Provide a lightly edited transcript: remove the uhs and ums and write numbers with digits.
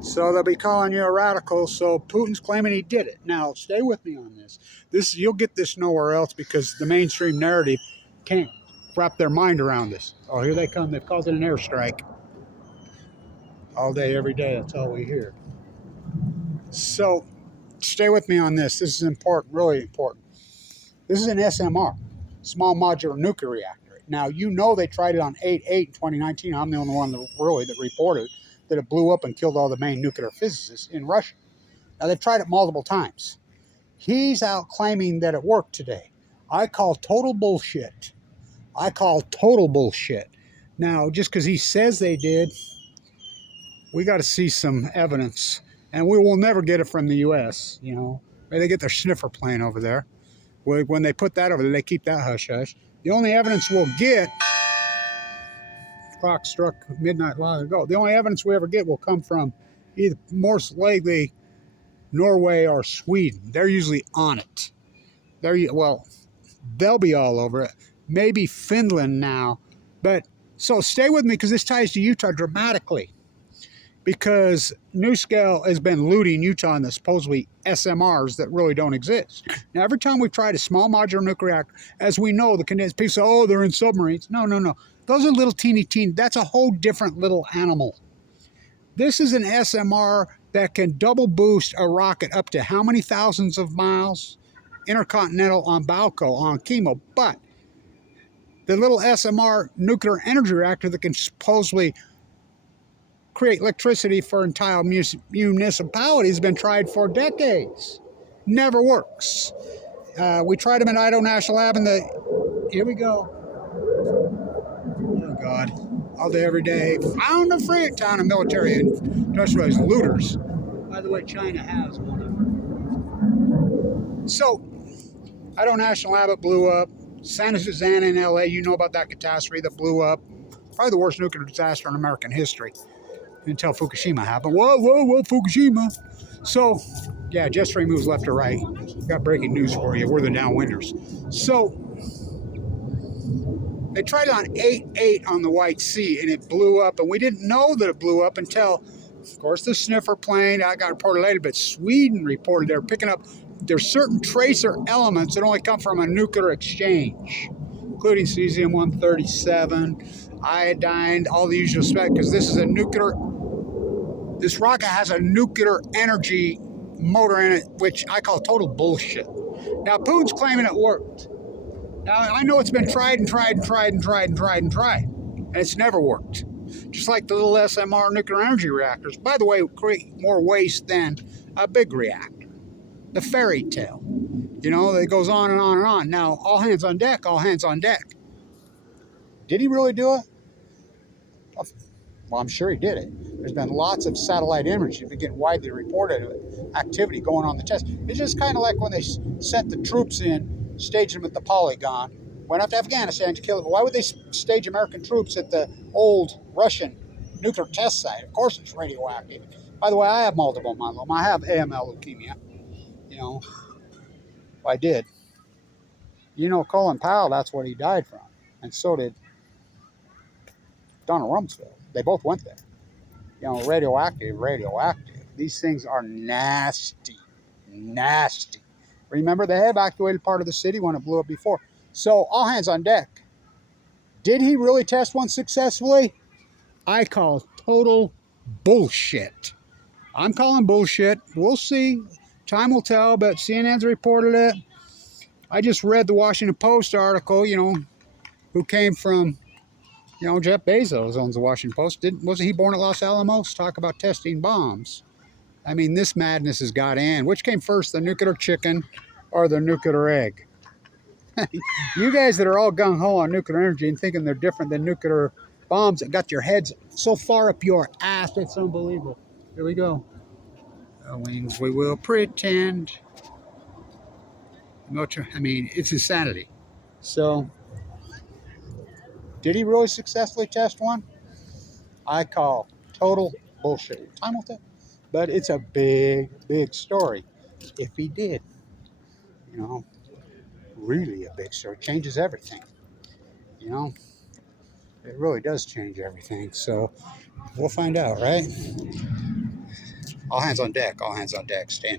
So they'll be calling you a radical. So Putin's claiming he did it. Now, stay with me on this. You'll get this nowhere else because the mainstream narrative can't wrap their mind around this. Oh, here they come. They've called it an airstrike. All day, every day. That's all we hear. So stay with me on this. This is important, really important. This is an SMR, small modular nuclear reactor. Now, you know they tried it on 8/8 in 2019. I'm the only one that reported that it blew up and killed all the main nuclear physicists in Russia. Now, they've tried it multiple times. He's out claiming that it worked today. I call total bullshit. I call total bullshit. Now, just because he says they did, we got to see some evidence. And we will never get it from the U.S., you know. They get their sniffer plane over there. When they put that over there, they keep that hush-hush. The only evidence we'll get, clock struck midnight long ago, the only evidence we ever get will come from either most likely Norway or Sweden. They're usually on it. They'll be all over it. Maybe Finland now. But so stay with me because this ties to Utah dramatically. Because NuScale has been looting Utah in the supposedly SMRs that really don't exist. Now, every time we've tried a small modular nuclear reactor, as we know, the condensed people say, oh, they're in submarines. No. Those are little teeny. That's a whole different little animal. This is an SMR that can double boost a rocket up to how many thousands of miles? Intercontinental on Balco, on chemo. But the little SMR nuclear energy reactor that can supposedly create electricity for entire municipalities has been tried for decades. Never works. We tried them in Idaho National Lab and here we go. Oh God. All day, every day. Found a free town of military industrialized looters. By the way, China has one of them. So, Idaho National Lab, it blew up. Santa Susana in LA, you know about that catastrophe that blew up. Probably the worst nuclear disaster in American history. Until Fukushima happened. Whoa, Fukushima. So, yeah, Jetstream moves left to right. Got breaking news for you. We're the downwinders. So, they tried it on 8/8 on the White Sea, and it blew up. And we didn't know that it blew up until, of course, the sniffer plane. I got reported later, but Sweden reported they're picking up. There's certain tracer elements that only come from a nuclear exchange, including cesium-137, iodine, all the usual specs, because this rocket has a nuclear energy motor in it, which I call total bullshit. Now, Putin's claiming it worked. Now, I know it's been tried, and it's never worked. Just like the little SMR nuclear energy reactors. By the way, create more waste than a big reactor. The fairy tale. You know, it goes on and on and on. Now, all hands on deck, all hands on deck. Did he really do it? Well, I'm sure he did it. There's been lots of satellite images that get widely reported of activity going on the test. It's just kind of like when they sent the troops in, staged them at the Polygon, went up to Afghanistan to kill them. Why would they stage American troops at the old Russian nuclear test site? Of course it's radioactive. By the way, I have multiple myeloma. I have AML leukemia. You know, I did. You know, Colin Powell, that's what he died from. And so did Donald Rumsfeld. They both went there. You know, radioactive. These things are nasty. Remember, they had evacuated part of the city when it blew up before. So, all hands on deck. Did he really test one successfully? I call total bullshit. I'm calling bullshit. We'll see. Time will tell, but CNN's reported it. I just read the Washington Post article, you know, who came from, you know, Jeff Bezos owns the Washington Post. Wasn't he born at Los Alamos? Talk about testing bombs. I mean, this madness has got in. Which came first, the nuclear chicken or the nuclear egg? You guys that are all gung-ho on nuclear energy and thinking they're different than nuclear bombs that got your heads so far up your ass, it's unbelievable. Here we go. Wings, we will pretend. I mean, it's insanity. So, did he really successfully test one? I call total bullshit. Time will tell. But it's a big story. If he did, you know, really a big story. Changes everything. You know, it really does change everything. So, we'll find out, right? All hands on deck. All hands on deck. Stand.